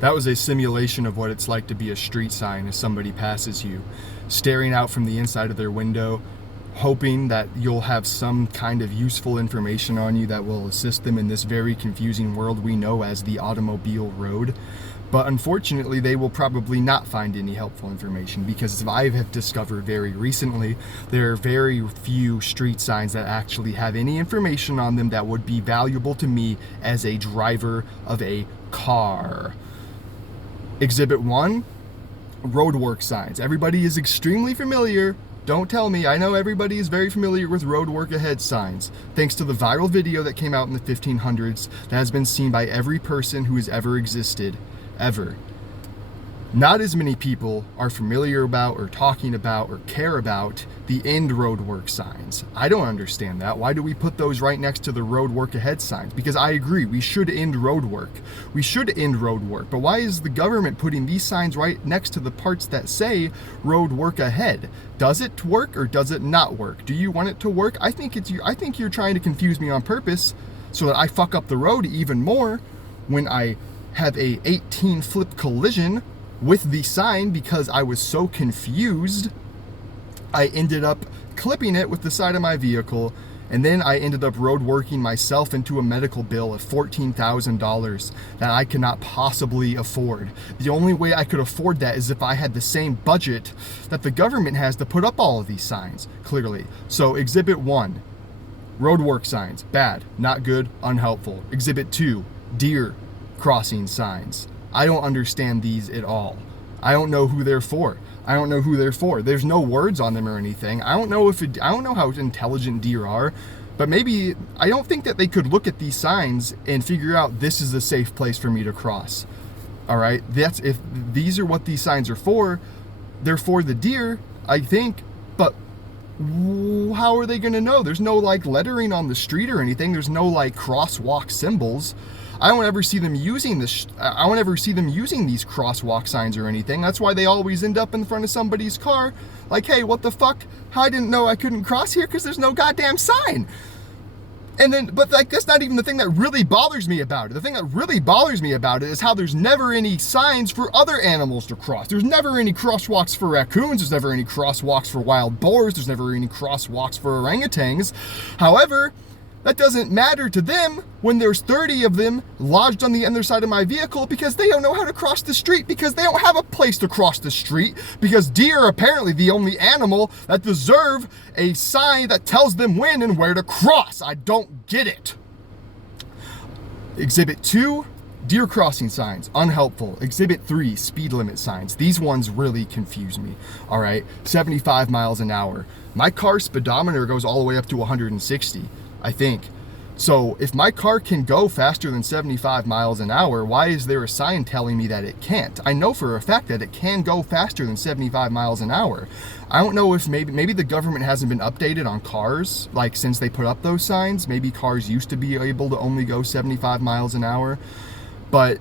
That was a simulation of what it's like to be a street sign as somebody passes you, staring out from the inside of their window, hoping that you'll have some kind of useful information on you that will assist them in this very confusing world we know as the automobile road. But unfortunately, they will probably not find any helpful information because, as I have discovered very recently, there are very few street signs that actually have any information on them that would be valuable to me as a driver of a car. Exhibit 1, roadwork signs. Everybody is extremely familiar. Don't tell me. I know everybody is very familiar with roadwork ahead signs, thanks to the viral video that came out in the 1500s that has been seen by every person who has ever existed, ever. Not as many people are familiar about or talking about or care about the end roadwork signs. I don't understand that. Why do we put those right next to the roadwork ahead signs? Because I agree, we should end roadwork. We should end roadwork. But why is the government putting these signs right next to the parts that say roadwork ahead? Does it work or does it not work? Do you want it to work? I think you're trying to confuse me on purpose so that I fuck up the road even more when I have a 18 flip collision with the sign because I was so confused. I ended up clipping it with the side of my vehicle, and then I ended up road working myself into a medical bill of $14,000 that I cannot possibly afford. The only way I could afford that is if I had the same budget that the government has to put up all of these signs, clearly. So Exhibit 1, roadwork signs, bad, not good, unhelpful. Exhibit 2, deer crossing signs. I don't understand these at all. I don't know who they're for. There's no words on them or anything. I don't know how intelligent deer are, but maybe I don't think that they could look at these signs and figure out this is a safe place for me to cross. All right, that's if these are what these signs are for. They're for the deer, I think, but how are they going to know? There's no like lettering on the street or anything. There's no like crosswalk symbols. I don't ever see them using these crosswalk signs or anything. That's why they always end up in front of somebody's car. Like, hey, what the fuck? I didn't know I couldn't cross here because there's no goddamn sign. And then, but like, that's not even the thing that really bothers me about it. The thing that really bothers me about it is how there's never any signs for other animals to cross. There's never any crosswalks for raccoons. There's never any crosswalks for wild boars. There's never any crosswalks for orangutans. However, that doesn't matter to them when there's 30 of them lodged on the other side of my vehicle because they don't know how to cross the street, because they don't have a place to cross the street, because deer are apparently the only animal that deserve a sign that tells them when and where to cross. I don't get it. Exhibit 2, deer crossing signs, unhelpful. Exhibit 3, speed limit signs. These ones really confuse me. All right, 75 miles an hour. My car's speedometer goes all the way up to 160. I think. So if my car can go faster than 75 miles an hour, why is there a sign telling me that it can't? I know for a fact that it can go faster than 75 miles an hour. I don't know if maybe the government hasn't been updated on cars, like since they put up those signs. Maybe cars used to be able to only go 75 miles an hour, but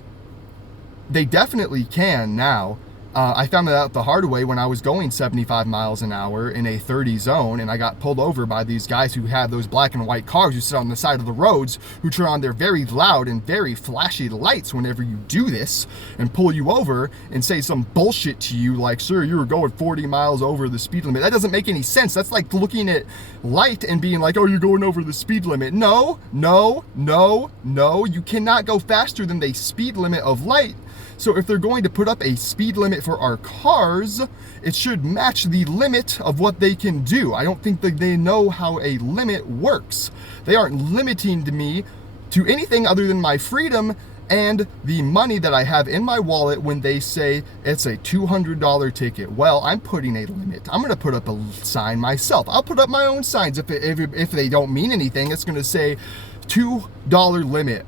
they definitely can now. I found that out the hard way when I was going 75 miles an hour in a 30 zone, and I got pulled over by these guys who have those black and white cars who sit on the side of the roads, who turn on their very loud and very flashy lights whenever you do this, and pull you over and say some bullshit to you like, sir, you were going 40 miles over the speed limit. That doesn't make any sense. That's like looking at light and being like, oh, you're going over the speed limit. No, you cannot go faster than the speed limit of light. So if they're going to put up a speed limit for our cars, it should match the limit of what they can do. I don't think that they know how a limit works. They aren't limiting to me to anything other than my freedom and the money that I have in my wallet when they say it's a $200 ticket. Well, I'm putting a limit. I'm going to put up a sign myself. I'll put up my own signs. If they don't mean anything, it's going to say $2 limit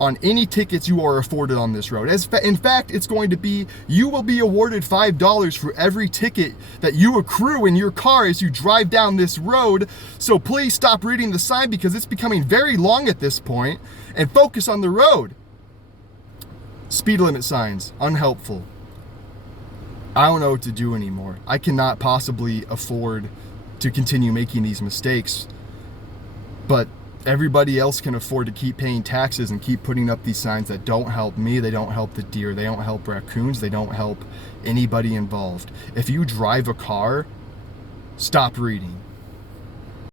on any tickets you are afforded on this road. In fact, it's going to be, you will be awarded $5 for every ticket that you accrue in your car as you drive down this road. So please stop reading the sign because it's becoming very long at this point, and focus on the road. Speed limit signs, unhelpful. I don't know what to do anymore. I cannot possibly afford to continue making these mistakes, but everybody else can afford to keep paying taxes and keep putting up these signs that don't help me, they don't help the deer, they don't help raccoons, they don't help anybody involved. If you drive a car, stop reading.